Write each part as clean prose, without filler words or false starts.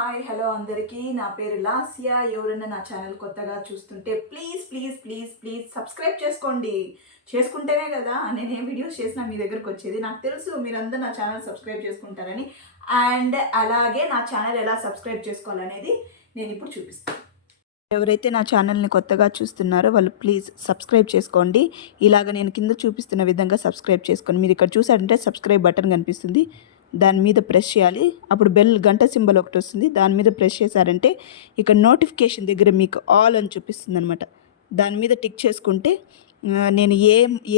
Hi hello అందరికీ నా పేరు లాస్యా. ఎవరైనా నా ఛానల్ కొత్తగా చూస్తుంటే please please please please subscribe చేసుకోండి. చేసుకుంటేనే కదా నేను ఏ వీడియోస్ చేసినా మీ దగ్గరకు వచ్చేది. నాకు తెలుసు మీరందరూ నా ఛానల్ సబ్స్క్రైబ్ చేసుకుంటారని. అండ్ అలాగే నా ఛానల్ ఎలా సబ్స్క్రైబ్ చేసుకోవాలనేది నేను ఇప్పుడు చూపిస్తాను. ఎవరైతే నా ఛానల్ని కొత్తగా చూస్తున్నారో వాళ్ళు ప్లీజ్ సబ్స్క్రైబ్ చేసుకోండి. ఇలాగ నేను కింద చూపిస్తున్న విధంగా సబ్స్క్రైబ్ చేసుకోండి. మీరు ఇక్కడ చూసారంటే సబ్స్క్రైబ్ బటన్ కనిపిస్తుంది, దాని మీద ప్రెస్ చేయాలి. అప్పుడు బెల్ గంట సింబల్ ఒకటి వస్తుంది, దాని మీద ప్రెస్ చేశారంటే ఇక్కడ నోటిఫికేషన్ దగ్గర మీకు ఆల్ అని చూపిస్తుంది అనమాట. దాని మీద టిక్ చేసుకుంటే నేను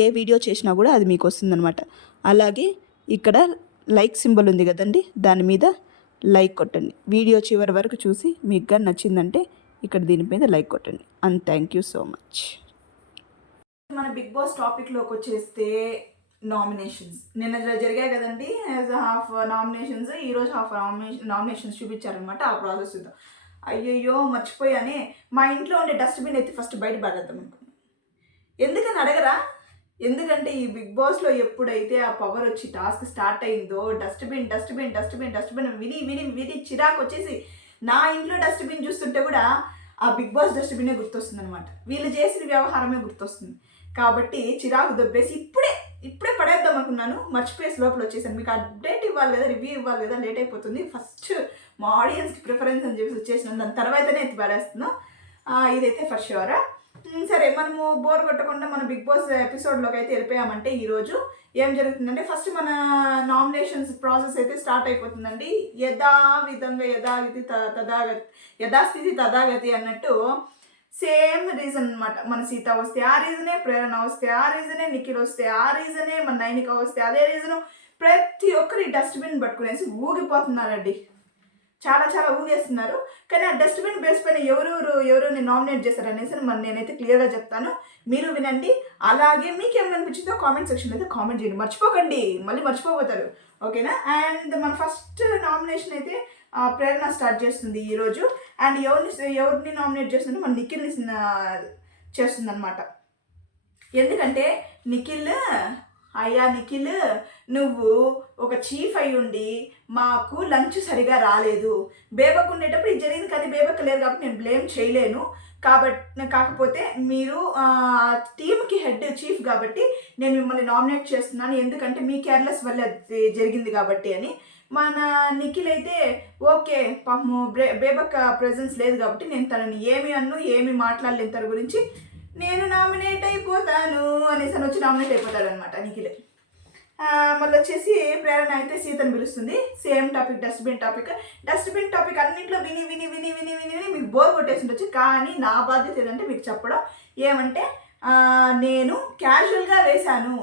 ఏ వీడియో చేసినా కూడా అది మీకు వస్తుంది అనమాట. అలాగే ఇక్కడ లైక్ సింబల్ ఉంది కదండి, దాని మీద లైక్ కొట్టండి. వీడియో చివరి వరకు చూసి మీకు నచ్చిందంటే ఇక్కడ దీని మీద లైక్ కొట్టండి. And thank you so much. మన బిగ్ బాస్ టాపిక్లోకి వచ్చేస్తే నామినేషన్స్ నిన్న జరిగాయి కదండి. యాజ్ హాఫ్ నామినేషన్స్, ఈరోజు హాఫ్ నామినేషన్స్ చూపించారనమాట. ఆ ప్రాసెస్ చూద్దాం. అయ్యయ్యో మర్చిపోయానే, మా ఇంట్లో ఉండే డస్ట్బిన్ అయితే ఫస్ట్ బయట పడేద్దాం అనుకున్నాను. ఎందుకని అడగరా? ఎందుకంటే ఈ బిగ్ బాస్లో ఎప్పుడైతే ఆ పవర్ వచ్చి టాస్క్ స్టార్ట్ అయిందో డస్ట్బిన్ డస్ట్బిన్ డస్ట్బిన్ డస్ట్బిన్ విని విని విని చిరాకు వచ్చేసి నా ఇంట్లో డస్ట్బిన్ చూస్తుంటే కూడా ఆ బిగ్ బాస్ డస్ట్బినే గుర్తొస్తుంది అనమాట. వీళ్ళు చేసిన వ్యవహారమే గుర్తొస్తుంది. కాబట్టి చిరాకు దొబ్బేసి ఇప్పుడే పడేద్దాం అనుకున్నాను, మర్చిపోయేసి లోపల వచ్చేసాను. మీకు అప్డేట్ ఇవ్వాలి కదా, రివ్యూ ఇవ్వాలి కదా, లేట్ అయిపోతుంది. ఫస్ట్ మా ఆడియన్స్కి ప్రిఫరెన్స్ అని చెప్పేసి వచ్చేసినాను, దాని తర్వాతనే ఎత్తి పడేస్తున్నాం. ఇదైతే ఫర్ ష్యూర్. సరే, మనము బోర్ కొట్టకుండా మన బిగ్ బాస్ ఎపిసోడ్లోకి అయితే వెళ్ళిపోయామంటే ఈరోజు ఏం జరుగుతుందంటే ఫస్ట్ మన నామినేషన్స్ ప్రాసెస్ అయితే స్టార్ట్ అయిపోతుందండి. యథాస్థితి తథాగతి అన్నట్టు సేమ్ రీజన్ అనమాట. మన సీత వస్తే ఆ రీజనే, ప్రేరణ వస్తే ఆ రీజనే, నిఖిల్ వస్తే ఆ రీజనే, మన నైనిక వస్తే అదే రీజను. ప్రతి ఒక్కరు ఈ డస్ట్బిన్ పట్టుకునేసి ఊగిపోతున్నారండి. చాలా చాలా ఊగేస్తున్నారు. కానీ ఆ డస్ట్బిన్ బేస్ పైన ఎవరు నామినేట్ చేశారు అనేసి నేనైతే క్లియర్గా చెప్తాను, మీరు వినండి. అలాగే మీకు ఏమనిపించిందో కామెంట్ సెక్షన్లో అయితే కామెంట్ చేయండి, మర్చిపోకండి, మళ్ళీ మర్చిపోతారు. ఓకేనా? అండ్ మన ఫస్ట్ నామినేషన్ అయితే ప్రేరణ స్టార్ట్ చేస్తుంది ఈరోజు. అండ్ ఎవరిని నామినేట్ చేస్తుంది? మన నిఖిల్ని చేస్తుంది అనమాట. ఎందుకంటే నిఖిల్, నువ్వు ఒక చీఫ్ అయి ఉండి మాకు లంచ్ సరిగా రాలేదు. బేబక్ ఉండేటప్పుడు ఇది జరిగింది, కానీ బేబక్ లేదు కాబట్టి నేను బ్లేమ్ చేయలేను. కాకపోతే మీరు టీమ్కి హెడ్ చీఫ్ కాబట్టి నేను మిమ్మల్ని నామినేట్ చేస్తున్నాను, ఎందుకంటే మీ కేర్లెస్ వల్ల జరిగింది కాబట్టి అని. మన నిఖిల్ అయితే ఓకే, పాపము బేబక్ ప్రెజెన్స్ లేదు కాబట్టి నేను తనని ఏమి మాట్లాడలేను తన గురించి, నేను నామినేట్ అయిపోతాను అనేసి వచ్చి నామినేట్ అయిపోతాడు అనమాట నిఖిల్. మళ్ళీ వచ్చేసి ప్రేరణ అయితే సీతను పిలుస్తుంది. సేమ్ టాపిక్, డస్ట్బిన్ టాపిక్ అన్నింటిలో విని విని విని విని విని విని మీకు బోర్ కొట్టేసి ఉండొచ్చు. కానీ నా బాధ్యత ఏదంటే మీకు చెప్పడం. ఏమంటే నేను క్యాజువల్గా వేశాను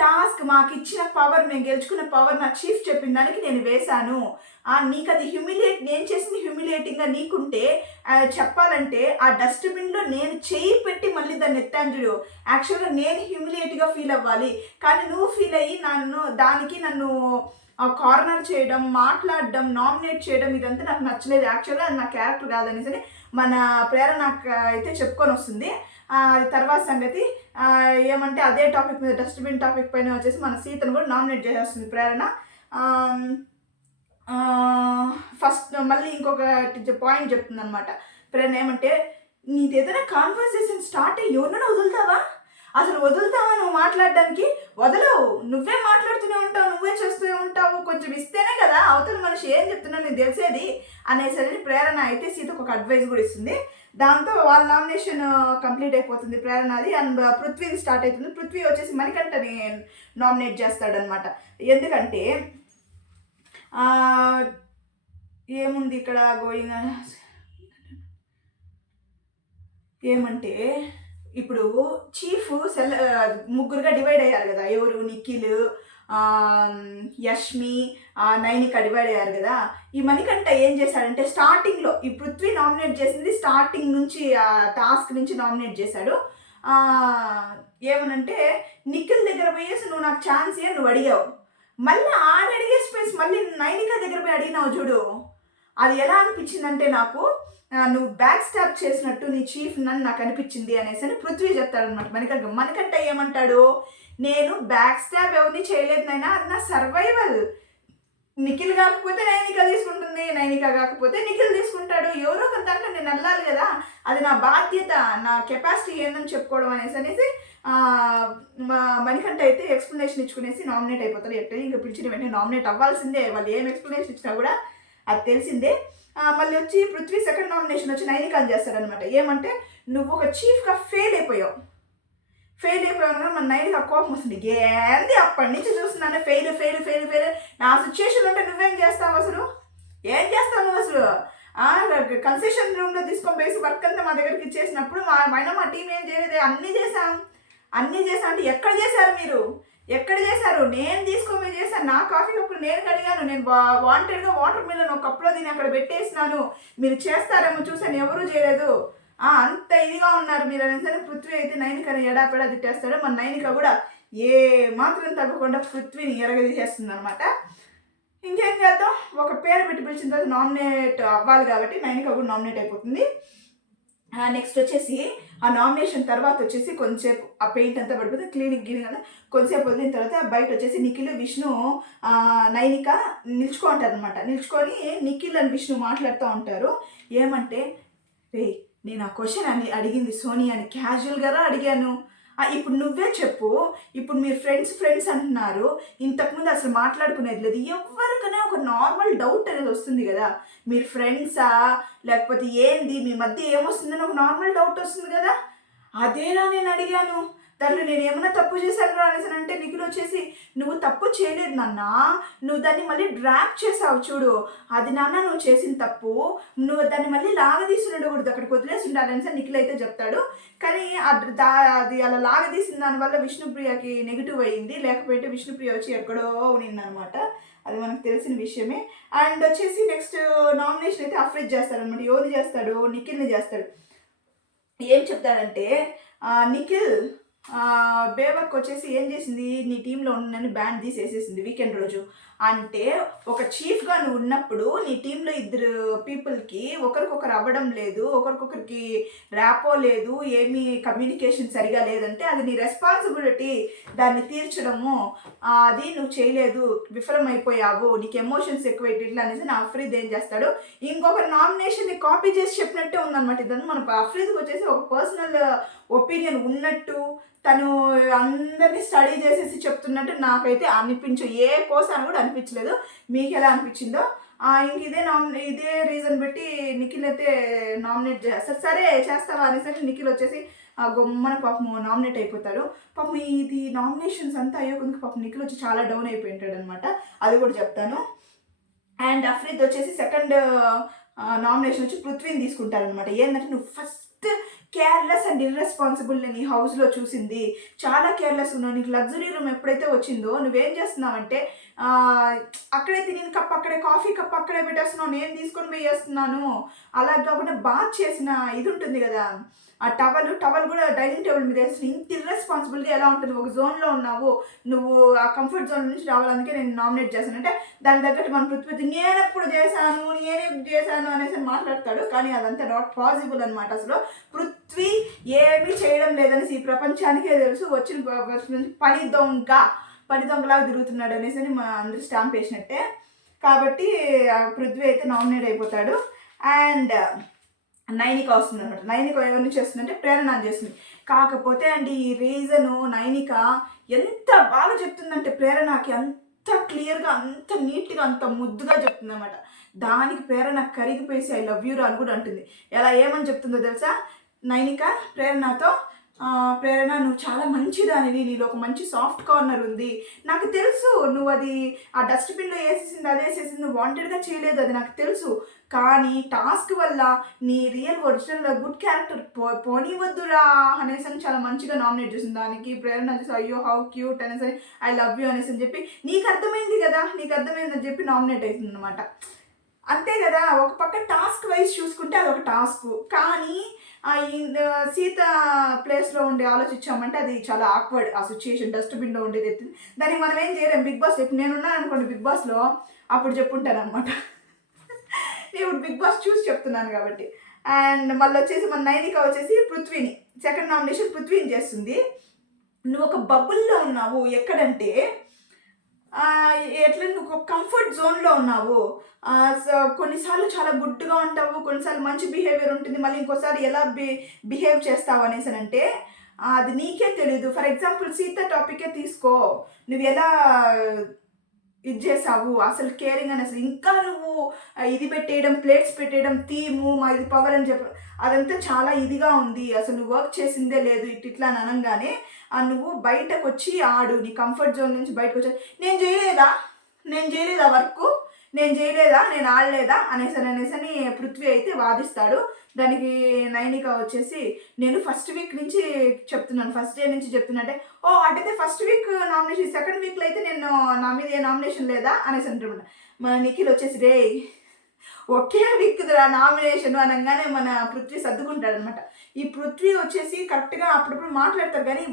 టాస్క్, మాకు ఇచ్చిన పవర్, మేము గెలుచుకున్న పవర్ నా చీఫ్ చెప్పిన దానికి నేను వేశాను. నీకు అది నేను చేసింది హ్యూమిలియేటింగ్గా నీకుంటే చెప్పాలంటే ఆ డస్ట్బిన్లో నేను చేయి పెట్టి మళ్ళీ దాన్ని ఎత్తాను చూడు, యాక్చువల్గా నేను హ్యూమిలియేట్గా ఫీల్ అవ్వాలి. కానీ నువ్వు ఫీల్ అయ్యి నన్ను కార్నర్ చేయడం, మాట్లాడడం, నామినేట్ చేయడం ఇదంతా నాకు నచ్చలేదు. యాక్చువల్గా అది నా క్యారెక్టర్ కాదనేసి మన ప్రేరణ అయితే చెప్పుకొని వస్తుంది. తర్వాత సంగతి ఏమంటే అదే టాపిక్ మీద, డస్ట్బిన్ టాపిక్ పైన వచ్చేసి మన సీతను కూడా నామినేట్ చేసేస్తుంది ప్రేరణ. ఫస్ట్ మళ్ళీ ఇంకొక పాయింట్ చెప్తుంది అనమాట ప్రేరణ. ఏమంటే నీది ఏదైనా కాన్వర్సేషన్ స్టార్ట్ అయ్యి ఎవరినైనా వదులుతావా? అసలు వదులుతావా నువ్వు మాట్లాడడానికి? వదలవు, నువ్వే మాట్లాడుతూనే ఉంటావు, నువ్వే చేస్తూనే ఉంటావు. కొంచెం ఇస్తేనే కదా అవతల మనిషి ఏం చెప్తున్నావు నీకు తెలిసేది అనేసరి ప్రేరణ అయితే సీతకు ఒక అడ్వైస్ కూడా ఇస్తుంది. దాంతో వాళ్ళ నామినేషన్ కంప్లీట్ అయిపోతుంది ప్రేరణది. అండ్ పృథ్వీది స్టార్ట్ అవుతుంది. పృథ్వీ వచ్చేసి మణికంఠని నామినేట్ చేస్తాడనమాట. ఎందుకంటే ఏముంది ఇక్కడ గోయింగ్ ఏమంటే ఇప్పుడు చీఫ్ ముగ్గురుగా డివైడ్ అయ్యారు కదా, ఎవరు? నిఖిల్, యష్మి, నైనిక డివైడ్ అయ్యారు కదా. ఈ మణికంఠ ఏం చేశాడంటే స్టార్టింగ్లో ఈ పృథ్వీ నామినేట్ చేసింది స్టార్టింగ్ నుంచి టాస్క్ నుంచి నామినేట్ చేశాడు. ఏమనంటే నిఖిల్ దగ్గర పోయేసి నువ్వు నాకు ఛాన్స్ ఇయ్య నువ్వు అడిగావు, మళ్ళీ అడిగే స్పేస్ మళ్ళీ నైనిక దగ్గర పోయి అడిగినావు చూడు. అది ఎలా అనిపించిందంటే నాకు, నువ్వు బ్యాక్ స్టాప్ చేసినట్టు నీ చీఫ్ నన్ను నాకు అనిపించింది అనేసి పృథ్వీ చెప్తాడు అనమాట. మణికంఠ ఏమంటాడు, నేను బ్యాక్ స్టాప్ ఎవరిని చేయలేదు నైనా, అది నా సర్వైవల్. నిఖిల్ కాకపోతే నైనిక తీసుకుంటుంది, నైనిక కాకపోతే నిఖిల్ తీసుకుంటాడు. ఎవరో ఒక దాంట్లో నేను వెళ్ళాలి కదా, అది నా బాధ్యత, నా కెపాసిటీ ఏందని చెప్పుకోవడం అనేసి మణికంఠ అయితే ఎక్స్ప్లెనేషన్ ఇచ్చుకునేసి నామినేట్ అయిపోతారు. ఎట్లా ఇంకా పిలిచిన వెంటనే నామినేట్ అవ్వాల్సిందే, వాళ్ళు ఏం ఎక్స్ప్లెనేషన్ ఇచ్చినా కూడా అది తెలిసిందే. మళ్ళీ వచ్చి పృథ్వీ సెకండ్ నామినేషన్ వచ్చి నైనిక చేస్తారనమాట. ఏమంటే నువ్వు ఒక చీఫ్గా ఫెయిల్ అయిపోయావు కానీ మన నైన్కి ఆ కోపం వస్తుంది. ఏంది అప్పటి నుంచి చూస్తున్నాను ఫెయిల్. నా సిచ్యుయేషన్ అంటే నువ్వేం చేస్తావు అసలు, ఏం చేస్తావు నువ్వు అసలు? కన్సెషన్ రూమ్లో తీసుకొని పోయి వర్క్ అంతా మా దగ్గరికి ఇచ్చేసినప్పుడు మా టీం ఏం చేయలేదు, అన్నీ చేసాం అంటే ఎక్కడ చేశారు మీరు, ఎక్కడ చేశారు? నేను తీసుకొని చేశాను, నా కాఫీ కప్పులు నేను కడిగాను, నేను వాంటెడ్గా వాటర్ మిల్లన్ ఒక కప్పులో దీన్ని అక్కడ పెట్టేసినాను, మీరు చేస్తారేమో చూసాను, ఎవరూ చేయలేదు, అంత ఇదిగా ఉన్నారు మీరు అనేసరి పృథ్వీ అయితే నైనికని ఎడాపెడా తిట్టేస్తాడు. మన నైనిక కూడా ఏ మాత్రం తగ్గకుండా పృథ్వీని ఎరగదీసేస్తుంది అనమాట. ఇంకేం చేద్దాం, ఒక పేరు పెట్టి పిలిచిన తర్వాత నామినేట్ అవ్వాలి కాబట్టి నైనిక కూడా నామినేట్ అయిపోతుంది. నెక్స్ట్ వచ్చేసి ఆ నామినేషన్ తర్వాత వచ్చేసి కొంచెంసేపు ఆ పెయింట్ అంతా పడిపోతే క్లీనింగ్ కదా, కొంచెంసేపు వదిలిన తర్వాత బయట వచ్చేసి నిఖిల్, విష్ణు, నైనిక నిల్చుకుంటారు అనమాట. నిల్చుకొని నిఖిల్ అని విష్ణు మాట్లాడుతూ ఉంటారు. ఏమంటే, రే నేను ఆ క్వశ్చన్ అడిగింది సోనియాని క్యాజువల్గా అడిగాను, ఇప్పుడు నువ్వే చెప్పు, ఇప్పుడు మీరు ఫ్రెండ్స్ అంటున్నారు, ఇంతకుముందు అసలు మాట్లాడుకునేది లేదు, ఎవరికైనా ఒక నార్మల్ డౌట్ అనేది వస్తుంది కదా, మీరు ఫ్రెండ్సా లేకపోతే ఏంది మీ మధ్య ఏమొస్తుందని ఒక నార్మల్ డౌట్ వస్తుంది కదా, అదేనా నేను అడిగాను. దాంట్లో నేను ఏమైనా తప్పు చేశాను రా అనేసి అంటే నిఖిల్ వచ్చేసి నువ్వు తప్పు చేయలేదు నాన్న, నువ్వు దాన్ని మళ్ళీ డ్రాప్ చేసావు చూడు, అది నాన్న నువ్వు చేసిన తప్పు, నువ్వు దాన్ని మళ్ళీ లాగదీసి ఉండకూడదు, అక్కడికి వదిలేసి ఉండాలని సార్ నిఖిల్ అయితే చెప్తాడు. కానీ అది అలా లాగదీసిన దానివల్ల విష్ణుప్రియకి నెగిటివ్ అయ్యింది, లేకపోతే విష్ణుప్రియ వచ్చి ఎక్కడో ఉన్నిందనమాట, అది మనకు తెలిసిన విషయమే. అండ్ వచ్చేసి నెక్స్ట్ నామినేషన్ అయితే అఫ్రిజ్ చేస్తాడనమాట. ఎవరు చేస్తాడు? నిఖిల్ని చేస్తాడు. ఏం చెప్తాడంటే నిఖిల్ బేవర్క్ వచ్చేసి ఏం చేసింది, నీ టీంలో ఉన్నని బ్యాన్ తీసేసేసింది వీకెండ్ రోజు. అంటే ఒక చీఫ్గా నువ్వు ఉన్నప్పుడు నీ టీంలో ఇద్దరు పీపుల్కి ఒకరికొకరు అవ్వడం లేదు, ఒకరికొకరికి ర్యాపో లేదు, ఏమీ కమ్యూనికేషన్ సరిగా లేదంటే అది నీ రెస్పాన్సిబిలిటీ, దాన్ని తీర్చడము, అది నువ్వు చేయలేదు, విఫలమైపోయావు, నీకు ఎమోషన్స్ ఎక్కువ ఇట్లా అనేసి నా అఫ్రీద్ ఏం చేస్తాడు, ఇంకొక నామినేషన్ని కాపీ చేసి చెప్పినట్టే ఉందన్నమాట. ఇదని మన అఫ్రీద్కి వచ్చేసి ఒక పర్సనల్ ఒపీనియన్ ఉన్నట్టు తను అందరినీ స్టడీ చేసేసి చెప్తున్నట్టు నాకైతే అనిపించు, ఏ కోసం కూడా అనిపించలేదు. మీకు ఎలా అనిపించిందో ఇంక ఇదే రీజన్ పెట్టి నిఖిల్ అయితే నామినేట్ చేస్తారు. సరే చేస్తావా అనేసరికి నిఖిల్ వచ్చేసి గొమ్మన పాపం నామినేట్ అయిపోతాడు. పాపం ఇది నామినేషన్స్ అంతా అయ్యో కొందుకు పాపం నిఖిల్ వచ్చి చాలా డౌన్ అయిపోయింటాడు అనమాట, అది కూడా చెప్తాను. అండ్ అఫ్రీద్ వచ్చేసి సెకండ్ నామినేషన్ వచ్చి పృథ్వీని తీసుకుంటారనమాట. ఏంటంటే నువ్వు ఫస్ట్ కేర్లెస్ అండ్ ఇర్రెస్పాన్సిబుల్ నీ హౌస్లో చూసింది, చాలా కేర్లెస్ ఉన్నావు, నీకు లగ్జరీ రూమ్ ఎప్పుడైతే వచ్చిందో నువ్వేం చేస్తున్నావంటే అక్కడే తిని కప్ అక్కడే కాఫీ కప్ అక్కడే పెట్టేస్తున్నావు, నేను తీసుకొని పోయేస్తున్నాను, అలా కాకుండా బాత్ చేసిన ఇది ఉంటుంది కదా ఆ టవల్ కూడా డైనింగ్ టేబుల్ మీద వేసిన, ఇంత ఇర్రెస్పాన్సిబిలిటీ ఎలా ఉంటుంది, ఒక జోన్లో ఉన్నావు నువ్వు, ఆ కంఫర్ట్ జోన్ నుంచి రావాలందుకే నేను నామినేట్ చేశాను అంటే దాని తగ్గట్టు మన పృథ్వీ నేనెప్పుడు చేశాను అనేసి మాట్లాడతాడు. కానీ అదంతా నాట్ పాసిబుల్ అనమాట. అసలు పృథ్వీ ఏమీ చేయడం లేదనేసి ఈ ప్రపంచానికే తెలుసు, వచ్చిన పని దొంగలాగా తిరుగుతున్నాడు అనేసి మా అందరూ స్టాంప్ వేసినట్టే. కాబట్టి పృథ్వీ అయితే నామినేట్ అయిపోతాడు. అండ్ నైనిక వస్తుంది అనమాట. నైనిక ఎవరిని చేస్తుందంటే ప్రేరణ చేస్తుంది. కాకపోతే అండి ఈ రీజను నైనిక ఎంత బాగా చెప్తుందంటే ప్రేరణకి అంత క్లియర్గా, అంత నీట్గా, అంత ముద్దుగా చెప్తుంది అనమాట. దానికి ప్రేరణ కరిగిపోయేసి ఐ లవ్ యూ రా అని కూడా అంటుంది. ఎలా ఏమని చెప్తుందో తెలుసా నైనిక ప్రేరణతో, ప్రేరణ నువ్వు చాలా మంచిదానివి, నీలో ఒక మంచి సాఫ్ట్ కార్నర్ ఉంది, నాకు తెలుసు నువ్వు అది ఆ డస్ట్బిన్లో వేసేసింది అదే వేసేసింది, నువ్వు వాంటెడ్గా చేయలేదు, అది నాకు తెలుసు, కానీ టాస్క్ వల్ల నీ రియల్ ఒరిజినల్ గుడ్ క్యారెక్టర్ పోనివద్దురా అనేసి అని చాలా మంచిగా నామినేట్ చేసింది. దానికి ప్రేరణ చేసి అయ్యో హౌ క్యూట్ అనేసి ఐ లవ్ యూ అనేసి అని చెప్పి నీకు అర్థమైంది కదా, నీకు అర్థమైందని చెప్పి నామినేట్ అవుతుంది అనమాట. అంతే కదా, ఒక పక్క టాస్క్ వైజ్ చూసుకుంటే అదొక టాస్క్, కానీ సీత ప్లేస్లో ఉండి ఆలోచించామంటే అది చాలా ఆక్వర్డ్ ఆ సిచ్యుయేషన్, డస్ట్బిన్లో ఉండేది ఎత్తుంది, దానికి మనం ఏం చేయలేం. బిగ్ బాస్ ఇప్పుడు నేనున్నాను అనుకోండి బిగ్ బాస్లో, అప్పుడు చెప్పుంటాను అనమాట. ఇప్పుడు బిగ్ బాస్ చూసి చెప్తున్నాను కాబట్టి. అండ్ మళ్ళీ వచ్చేసి మన నైనిక వచ్చేసి పృథ్వీని సెకండ్ నామినేషన్ పృథ్వీని చేస్తుంది. నువ్వు ఒక బబుల్లో ఉన్నావు, ఎక్కడంటే ఎట్లా నువ్వు కంఫర్ట్ జోన్లో ఉన్నావు. కొన్నిసార్లు చాలా గుడ్‌గా ఉంటావు, కొన్నిసార్లు మంచి బిహేవియర్ ఉంటుంది, మళ్ళీ ఇంకోసారి ఎలా బిహేవ్ చేస్తావు అనేసనంటే అది నీకే తెలీదు. ఫర్ ఎగ్జాంపుల్ సీత టాపికే తీసుకో. నువ్వు ఎలా ఇది చేసావు అసలు కేరింగ్ అని, అసలు ఇంకా నువ్వు ఇది పెట్టేయడం, ప్లేట్స్ పెట్టేయడం, థీము మా ఇది పవర్ అని చెప్పి అదంతా చాలా ఇదిగా ఉంది. అసలు నువ్వు వర్క్ చేసిందే లేదు ఇట్లా అని అనగానే నువ్వు బయటకు వచ్చి ఆడు, నీ కంఫర్ట్ జోన్ నుంచి బయటకు వచ్చి నేను చేయలేదా వర్క్, నేను చేయలేదా, నేను ఆడలేదా అనేసని పృథ్వీ అయితే వాదిస్తాడు. దానికి నైనిక వచ్చేసి నేను ఫస్ట్ వీక్ నుంచి చెప్తున్నాను, ఫస్ట్ డే నుంచి చెప్తున్నా అంటే, ఓ అటైతే ఫస్ట్ వీక్ నామినేషన్, సెకండ్ వీక్లో అయితే నేను నా మీద ఏ నామినేషన్ లేదా అనేసి అంటున్నాడు. మన నిఖిల్ వచ్చేసి రే ఒకే వీక్ నామినేషన్ అనగానే మన పృథ్వీ సర్దుకుంటాడు అనమాట. ఈ పృథ్వీ వచ్చేసి కరెక్ట్గా అప్పుడప్పుడు మాట్లాడతారు కానీ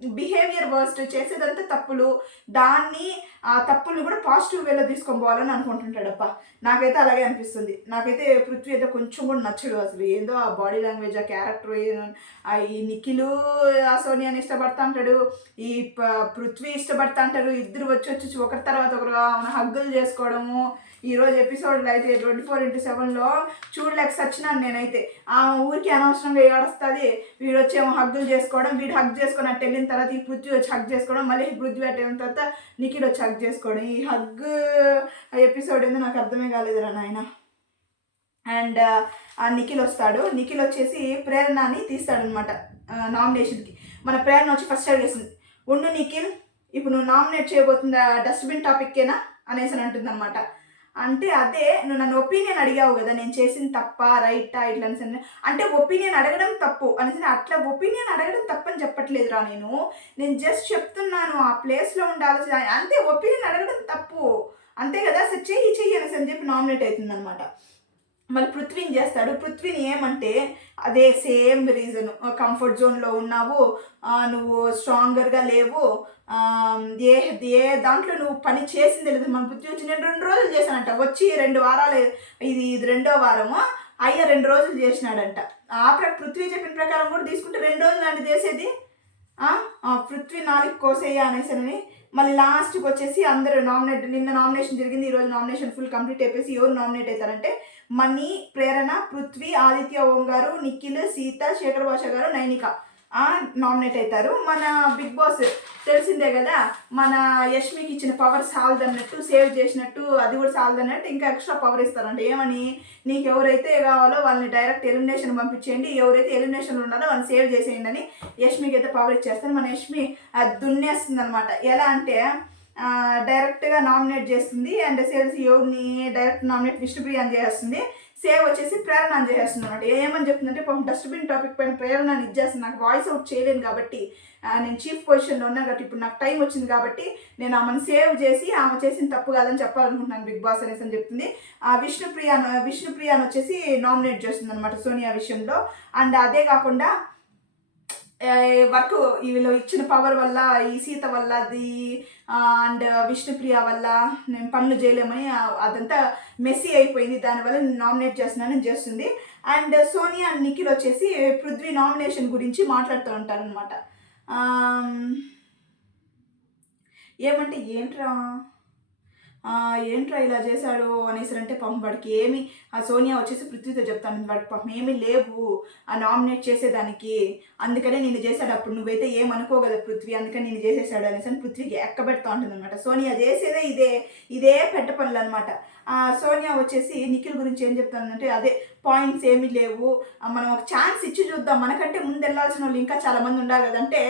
బిహేవియర్ వర్స్ట్, చేసేదంతా తప్పులు, దాన్ని ఆ తప్పులు కూడా పాజిటివ్ వేలో తీసుకొని పోవాలని అనుకుంటుంటాడప్ప. నాకైతే అలాగే అనిపిస్తుంది. నాకైతే పృథ్వీ అయితే కొంచెం కూడా నచ్చడు అసలు. ఏందో ఆ బాడీ లాంగ్వేజ్, ఆ క్యారెక్టర్, ఈ నిఖిలు ఆ సోనియాని ఇష్టపడతా అంటాడు, ఈ పృథ్వీ ఇష్టపడతా అంటారు. ఇద్దరు వచ్చి ఒకరి తర్వాత ఒకరు హగ్గులు చేసుకోవడము. ఈరోజు ఎపిసోడ్లో అయితే 24/7లో చూడలేక సచ్చినాను నేనైతే. ఆమె ఊరికి అనవసరంగా ఏడుస్తుంది, వీడు వచ్చేమో హగ్గులు చేసుకోవడం, వీడు హగ్ చేసుకొని అట్టు వెళ్ళిన తర్వాత ఈ పృథ్వీ వచ్చి హగ్ చేసుకోవడం, మళ్ళీ పృథ్వీ అట్టు వెళ్ళిన తర్వాత నిఖిల్ వచ్చి హగ్ చేసుకోవడం. ఈ హగ్ ఎపిసోడ్ ఏందో నాకు అర్థమే కాలేదురా నాయన. అండ్ ఆ నిఖిల్ వస్తాడు. నిఖిల్ వచ్చేసి ప్రేరణని తీస్తాడనమాట నామినేషన్కి. మన ప్రేరణ వచ్చి ఫస్ట్ అడిగేసింది, ఉండు నిఖిల్ ఇప్పుడు నువ్వు నామినేట్ చేయబోతుందా డస్ట్బిన్ టాపిక్కేనా అనేసి అంటుంది అనమాట. అంటే అదే నువ్వు నన్ను ఒపీనియన్ అడిగావు కదా, నేను చేసిన తప్ప రైటా ఇట్లా అనేసి, అంటే ఒపీనియన్ అడగడం తప్పు అనేసి. అట్లా ఒపీనియన్ అడగడం తప్పని చెప్పట్లేదురా, నేను జస్ట్ చెప్తున్నాను ఆ ప్లేస్లో ఉండాల్సి, అంతే. ఒపీనియన్ అడగడం తప్పు అంతే కదా, అసలు చెయ్యి అనేసి అని చెప్పి నామినేట్ అవుతుంది అనమాట. మళ్ళీ పృథ్వీని చేస్తాడు. పృథ్వీని ఏమంటే అదే సేమ్ రీజన్, కంఫర్ట్ జోన్లో ఉన్నావు, నువ్వు స్ట్రాంగర్గా లేవు, ఏ దాంట్లో నువ్వు పని చేసింది లేదు. మన పృథ్వీ వచ్చి నేను 2 రోజులు చేశానంట, వచ్చి 2 వారాలు, ఇది 2వ వారము, 2 రోజులు చేసినాడంట. పృథ్వీ చెప్పిన ప్రకారం కూడా తీసుకుంటే 2 రోజులు అంటే చేసేది. పృథ్వీ 4 కోసేయ అనేసని మళ్ళీ లాస్ట్కి వచ్చేసి అందరూ నిన్న నామినేషన్ జరిగింది, ఈరోజు నామినేషన్ ఫుల్ కంప్లీట్ అయిపోయి ఎవరు నామినేట్ అవుతారంటే మనీ, ప్రేరణ, పృథ్వీ, ఆదిత్య ఓంగారు, నిఖిల్, సీత, శేఖర్ భాష గారు, నైనిక నామినేట్ అవుతారు. మన బిగ్ బాస్ తెలిసిందే కదా, మన యష్మికి ఇచ్చిన పవర్ సాల్దన్నట్టు, సేవ్ చేసినట్టు అది కూడా సాల్దన్నట్టు ఇంకా ఎక్స్ట్రా పవర్ ఇస్తారంట. ఏమని, నీకు ఎవరైతే కావాలో వాళ్ళని డైరెక్ట్ ఎలిమినేషన్ పంపించేయండి, ఎవరైతే ఎలిమినేషన్లో ఉన్నారో వాళ్ళని సేవ్ చేసేయండి అని యష్మికి అయితే పవర్ ఇచ్చేస్తారు. మన యష్మి దున్నేస్తుంది అనమాట. ఎలా అంటే డైరెక్ట్గా నామినేట్ చేస్తుంది, అండ్ సేల్స్ ఎవరిని డైరెక్ట్ నామినేట్ విష్ణుప్రియ అని చేస్తుంది, సేవ్ వచ్చేసి ప్రేరణ అని చేస్తుంది అనమాట. ఏమని చెప్తుందంటే పాపం డస్ట్బిన్ టాపిక్ పైన ప్రేరణ ఇచ్చేస్తుంది, నాకు వాయిస్ అవుట్ చేయలేను కాబట్టి, నేను చీఫ్ పొజిషన్లో ఉన్నాను కాబట్టి, ఇప్పుడు నాకు టైం వచ్చింది కాబట్టి నేను ఆమెను సేవ్ చేసి ఆమె చేసిన తప్పు కాదని చెప్పాలనుకుంటున్నాను బిగ్ బాస్ అనేసి అని చెప్తుంది. విష్ణుప్రియ అని వచ్చేసి నామినేట్ చేస్తుంది అనమాట సోనియా విషయంలో. అండ్ అదే కాకుండా వర్క్ వీళ్ళు ఇచ్చిన పవర్ వల్ల, ఈ సీత వల్ల, అండ్ విష్ణుప్రియ వల్ల నేను పనులు చేయలేమని అదంతా మెస్సీ అయిపోయింది, దానివల్ల నేను నామినేట్ చేస్తున్నానని చేస్తుంది. అండ్ సోనియా అండ్ నిఖిల్ వచ్చేసి పృథ్వీ నామినేషన్ గురించి మాట్లాడుతూ ఉంటారనమాట. ఏమంటే ఏంట్రా ఇలా చేశాడు అనేసి అంటే పాపం వాడికి ఏమి, ఆ సోనియా వచ్చేసి పృథ్వీతో చెప్తాను, వాడికి పాపం ఏమీ లేవు ఆ నామినేట్ చేసేదానికి, అందుకనే నేను చేశాడు, అప్పుడు నువ్వైతే ఏమనుకోగలదు పృథ్వీ, అందుకని నేను చేసేసాడు అనేసి అని పృథ్వీకి ఎక్కబెడతా ఉంటుంది అనమాట. సోనియా చేసేదే ఇదే పెద్ద పనులు అనమాట. సోనియా వచ్చేసి నిఖిల్ గురించి ఏం చెప్తానంటే అదే పాయింట్స్ ఏమీ లేవు, మనం ఒక ఛాన్స్ ఇచ్చి చూద్దాం, మనకంటే ముందు వెళ్ళాల్సిన వాళ్ళు ఇంకా చాలామంది ఉండాలి కదంటే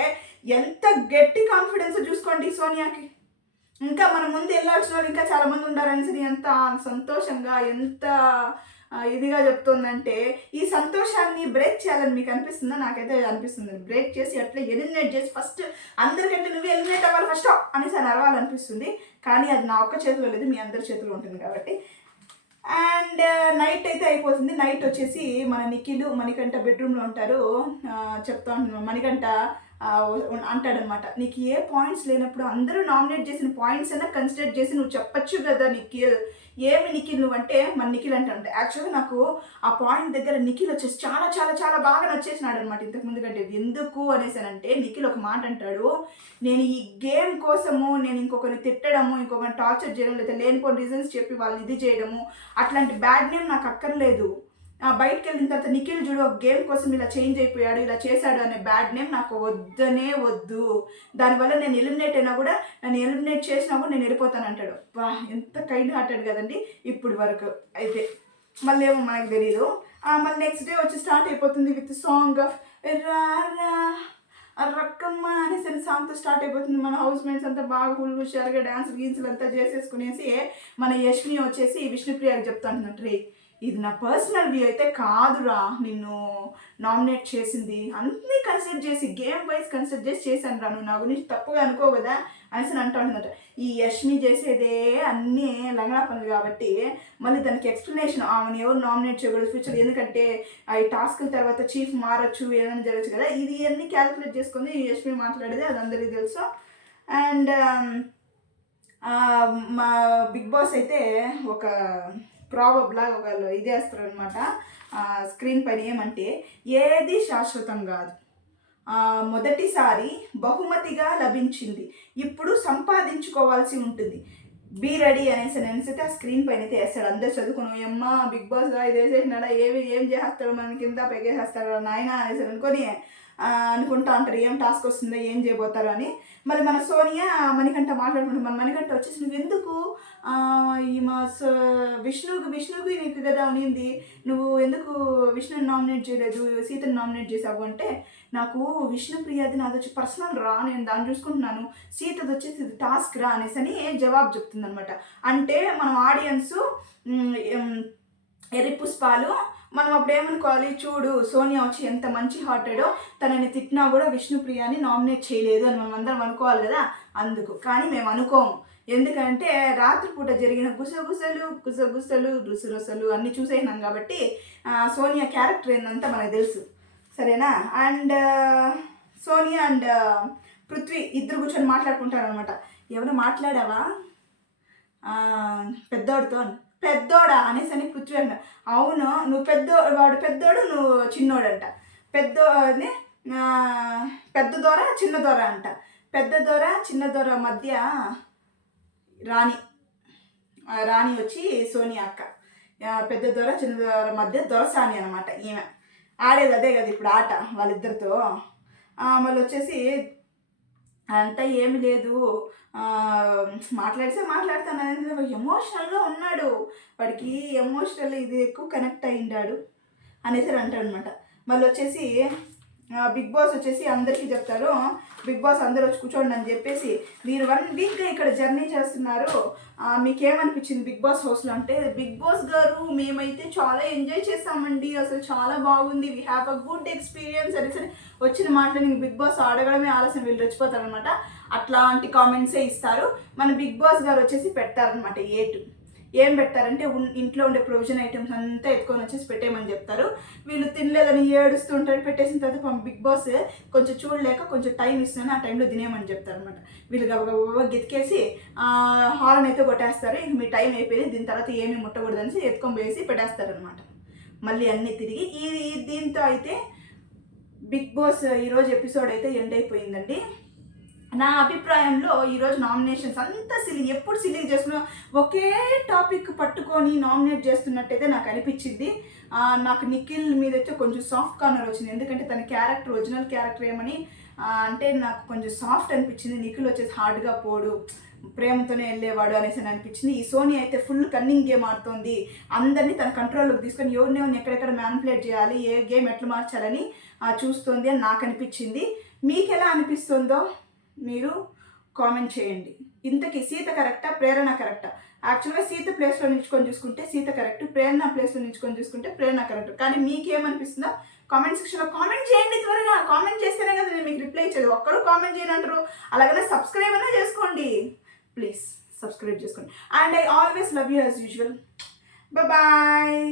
ఎంత గట్టి కాన్ఫిడెన్స్ చూసుకోండి సోనియాకి, ఇంకా మన ముందు వెళ్ళాల్సిన వాళ్ళు ఇంకా చాలామంది ఉండారని ఎంత సంతోషంగా, ఎంత ఇదిగా చెప్తుందంటే ఈ సంతోషాన్ని బ్రేక్ చేయాలని మీకు అనిపిస్తుందా? నాకైతే అనిపిస్తుంది. బ్రేక్ చేసి అట్లా ఎలిమినేట్ చేసి ఫస్ట్ అందరికంటే నువ్వు ఎలిమినేట్ అవ్వాలి ఫస్ట్ అనేసి అని అరవాలనిపిస్తుంది. కానీ అది నా ఒక్క చేతిలో లేదు, మీ అందరి చేతిలో ఉంటుంది కాబట్టి. అండ్ నైట్ అయితే అయిపోతుంది. నైట్ వచ్చేసి మన నిఖిల్, మణికంఠ బెడ్రూమ్లో ఉంటారు. చెప్తా ఉంటున్నాను, మణికంఠ అంటాడనమాట. నీకు ఏ పాయింట్స్ లేనప్పుడు అందరూ నామినేట్ చేసిన పాయింట్స్ అయినా కన్సిడర్ చేసి నువ్వు చెప్పచ్చు కదా నిఖిల్, ఏమి నిఖిల్ నువ్వు అంటే మన నిఖిల్ అంటే యాక్చువల్గా నాకు ఆ పాయింట్ దగ్గర నిఖిల్ వచ్చేసి చాలా చాలా చాలా బాగా నచ్చేసినాడు అనమాట ఇంతకు ముందు కంటే. ఎందుకు అనేసానంటే నిఖిల్ ఒక మాట అంటాడు, నేను ఈ గేమ్ కోసము నేను ఇంకొకరిని తిట్టడము, ఇంకొకరిని టార్చర్ చేయడం, లేదా లేనిపోని రీజన్స్ చెప్పి వాళ్ళని ఇది చేయడము, అట్లాంటి బ్యాడ్ నేమ్ నాకు అక్కర్లేదు. బయటకు వెళ్ళిన తర్వాత నిఖిల్ చూడు ఒక గేమ్ కోసం ఇలా చేంజ్ అయిపోయాడు, ఇలా చేశాడు అనే బ్యాడ్ నేమ్ నాకు వద్దనే వద్దు. దానివల్ల నేను ఎలిమినేట్ అయినా కూడా, నన్ను ఎలిమినేట్ చేసినా కూడా నేను వెళ్ళిపోతాను అంటాడు. వా, ఎంత కైండ్ హార్టెడ్ కదండి ఇప్పుడు వరకు. అయితే మళ్ళీ ఏమో మనకు తెలియదు. మళ్ళీ నెక్స్ట్ డే వచ్చి స్టార్ట్ అయిపోతుంది విత్ సాంగ్ ఆఫ్ రారా రక్కమ్మ అనేసి సాంగ్తో స్టార్ట్ అయిపోతుంది. మన హౌస్ మేట్స్ అంతా బాగా హుషారుగా డ్యాన్స్ గీన్సులు అంతా చేసేసుకునేసి మన యశ్విని వచ్చేసి విష్ణుప్రియకి చెప్తాను, రే ఇది నా పర్సనల్ వ్యూ అయితే కాదురా నిన్ను నామినేట్ చేసింది, అన్నీ కన్సిడర్ చేసి గేమ్ వైజ్ కన్సిడర్ చేసి చేశాను రా, నువ్వు నా గురించి తప్పుగా అనుకో కదా అనేసి అంటాడున్నట. ఈ యష్మి చేసేదే అన్నీ లంగడా పనులు కాబట్టి మళ్ళీ దానికి ఎక్స్ప్లెనేషన్ ఆమెను ఎవరు నామినేట్ చేయకూడదు ఫ్యూచర్, ఎందుకంటే ఈ టాస్క్ల తర్వాత చీఫ్ మారచ్చు ఏమైనా జరగచ్చు కదా, ఇది అన్నీ క్యాలిక్యులేట్ చేసుకొని యష్మి మాట్లాడేది అది అందరికీ తెలుసు. అండ్ మా బిగ్ బాస్ అయితే ఒక ప్రాబబ్ లాగా ఒకళ్ళు ఇది వేస్తారు అనమాట స్క్రీన్ పైన, ఏమంటే ఏది శాశ్వతం కాదు, మొదటిసారి బహుమతిగా లభించింది, ఇప్పుడు సంపాదించుకోవాల్సి ఉంటుంది, బీ రెడీ అనేసి ఆ స్క్రీన్ పైన అయితే వేస్తాడు. అందరు చదువుకుని అమ్మ బిగ్ బాస్ ఇది వేసేసినాడా, ఏం చేస్తాడు మన కింద పెగేసేస్తాడు నాయన అనేసి అనుకొని అనుకుంటా అంటారు ఏం టాస్క్ వస్తుందో ఏం చేయబోతారు అని. మళ్ళీ మన సోనియా మణికంఠ మాట్లాడుకుంటాం. మన మణికంఠ వచ్చేసి నువ్వు ఎందుకు ఈ మా విష్ణుకి నీకు కదా ఉనింది, నువ్వు ఎందుకు విష్ణుని నామినేట్ చేయలేదు, సీతను నామినేట్ చేసావు అంటే, నాకు విష్ణుప్రియది నాది వచ్చి పర్సనల్ రా, నేను దాన్ని చూసుకుంటున్నాను, సీతది వచ్చేసి ఇది టాస్క్ రా అనేసి అని జవాబు చెప్తుంది అనమాట. అంటే మనం ఆడియన్స్ ఎర్రి పుష్పాలు మనం అప్పుడు ఏమనుకోవాలి, చూడు సోనియా వచ్చి ఎంత మంచి హార్టెడో, తనని తిట్టినా కూడా విష్ణుప్రియని నామినేట్ చేయలేదు అని మనం అందరం అనుకోవాలి కదా. అందుకు కానీ మేము అనుకోము, ఎందుకంటే రాత్రిపూట జరిగిన గుసగుసలు రుసరుసలు అన్నీ చూసేసినాం కాబట్టి సోనియా క్యారెక్టర్ ఏందంతా మనకు తెలుసు, సరేనా. అండ్ సోనియా అండ్ పృథ్వీ ఇద్దరు కూర్చొని మాట్లాడుకుంటారు అనమాట. ఎవరు మాట్లాడావా పెద్దోడా అనేసి అని పృథ్వీ అంట. అవును నువ్వు వాడు పెద్దోడు నువ్వు చిన్నోడంట, పెద్ద దొర చిన్న దొర అంట, పెద్ద దొర చిన్న దొర మధ్య రాణి వచ్చి సోనియా అక్క, పెద్ద దొర చిన్న దొర మధ్య దొరసాని అనమాట. ఈమె ఆడేది అదే కదా ఇప్పుడు ఆట వాళ్ళిద్దరితో. మళ్ళీ వచ్చేసి అంతా ఏమి లేదు, మాట్లాడతాను ఎమోషనల్గా ఉన్నాడు, వాడికి ఎమోషనల్ ఇది ఎక్కువ కనెక్ట్ అయ్యిండాడు అనేసి అంటాడు అనమాట. మళ్ళీ వచ్చేసి బిగ్ బాస్ వచ్చేసి అందరికీ చెప్తారు, బిగ్ బాస్ అందరూ వచ్చి కూర్చోండి అని చెప్పేసి, మీరు 1 వీక్గా ఇక్కడ జర్నీ చేస్తున్నారు, మీకేమనిపించింది బిగ్ బాస్ హౌస్లో అంటే, బిగ్ బాస్ గారు మేమైతే చాలా ఎంజాయ్ చేస్తామండి, అసలు చాలా బాగుంది, we have a good experience అనేసి వచ్చిన మాటలు నీకు బిగ్ బాస్ అడగడమే ఆలస్యం, వీళ్ళు రెచ్చిపోతారనమాట. అట్లాంటి కామెంట్సే ఇస్తారు. మన బిగ్ బాస్ గారు వచ్చేసి పెట్టారనమాట ఏం పెట్టారంటే ఇంట్లో ఉండే ప్రొవిజన్ ఐటమ్స్ అంతా ఎత్తుకొని వచ్చేసి పెట్టేయమని చెప్తారు. వీళ్ళు తినలేదని ఏడుస్తుంటారు, పెట్టేసిన తర్వాత బిగ్ బాస్ కొంచెం చూడలేక కొంచెం టైం ఇస్తున్నాను, ఆ టైంలో తినేయమని చెప్తారు అనమాట. వీళ్ళు గబగబా గెతికేసి హారన్ అయితే కొట్టేస్తారు, ఇంక మీ టైం అయిపోయింది, దీని తర్వాత ఏమీ ముట్టకూడదు అనేసి ఎత్తుకొని పోయేసి పెట్టేస్తారనమాట. మళ్ళీ అన్నీ తిరిగి దీంతో అయితే బిగ్ బాస్ ఈరోజు ఎపిసోడ్ అయితే ఎండ్ అయిపోయిందండి. నా అభిప్రాయంలో ఈరోజు నామినేషన్స్ అంతా ఎప్పుడు సిల్లీ చేసుకున్నా ఒకే టాపిక్ పట్టుకొని నామినేట్ చేస్తున్నట్టయితే నాకు అనిపించింది. నాకు నిఖిల్ మీద అయితే కొంచెం సాఫ్ట్ కార్నర్ వచ్చింది, ఎందుకంటే తన క్యారెక్టర్ ఒరిజినల్ క్యారెక్టర్ ఏమని అంటే నాకు కొంచెం సాఫ్ట్ అనిపించింది. నిఖిల్ వచ్చేసి హార్డ్గా పోడు, ప్రేమతోనే వెళ్ళేవాడు అనేసి అనిపించింది. ఈ సోని అయితే ఫుల్ కన్నింగ్ గేమ్ ఆడుతోంది, అందరినీ తన కంట్రోల్లోకి తీసుకొని ఎవరిని ఎక్కడెక్కడ మ్యానిపులేట్ చేయాలి, ఏ గేమ్ ఎట్లా మార్చాలని చూస్తుంది అని నాకు అనిపించింది. మీకు ఎలా అనిపిస్తుందో మీరు కామెంట్ చేయండి. ఇంతకీ సీత కరెక్టా, ప్రేరణ కరెక్టా? యాక్చువల్గా సీత ప్లేస్లో నిల్చుకొని చూసుకుంటే సీత కరెక్ట్, ప్రేరణ ప్లేస్లో నిల్చుకొని చూసుకుంటే ప్రేరణ కరెక్ట్. కానీ మీకేమనిపిస్తుందో కామెంట్ సెక్షన్లో కామెంట్ చేయండి. త్వరగా కామెంట్ చేస్తేనే కదా నేను మీకు రిప్లై ఇచ్చేది. ఒక్కరు కామెంట్ చేయని అంటారు, అలాగనే సబ్స్క్రైబ్ అయినా చేసుకోండి, ప్లీజ్ సబ్స్క్రైబ్ చేసుకోండి. And I always love you as usual. Bye.